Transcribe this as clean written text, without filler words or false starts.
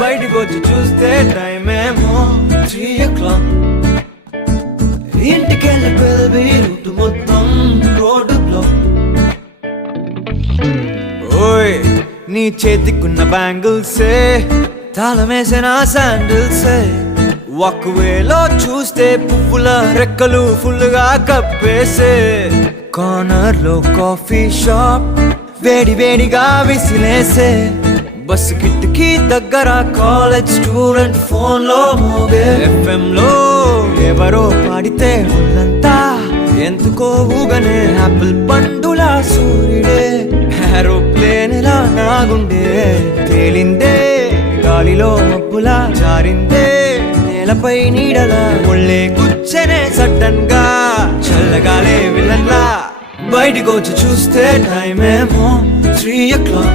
బయటికి వచ్చి చూస్తే టైం ఏమో 3 o'clock. ఇంటికెళ్ళి పిలిపి రూటు మొత్తం రోడ్డు బ్లాక్. ఓయ్ నీ చేతికున్న బ్యాంగిల్సే తాళమేసిన శాండిల్సే వాక్వేలో చూస్తే పువ్వుల రెక్కలు ఫుల్గా కప్పేసే. కార్నర్ లో కాఫీ షాప్ వేడి వేడిగా విసిలేసే. బస్సు కిటికీ దగ్గర కాలేజ్ స్టూడెంట్ ఫోన్ లో మోగే. FM లో ఎవరో పాడితే ఒళ్ళంతా ఎందుకో ఊగనే. యాపిల్ పండులా సూర్యుడే ఏరోప్లేన్ లా నాగుండే. తేలిందే గాలిలో మబ్బులా జారిందే నేలపై నీడలా. ఒళ్ళే కూర్చనే సడన్ గా చల్లగాలే విలన్లా. బయటికి వచ్చి చూస్తే టైం ఏమో 3 o'clock.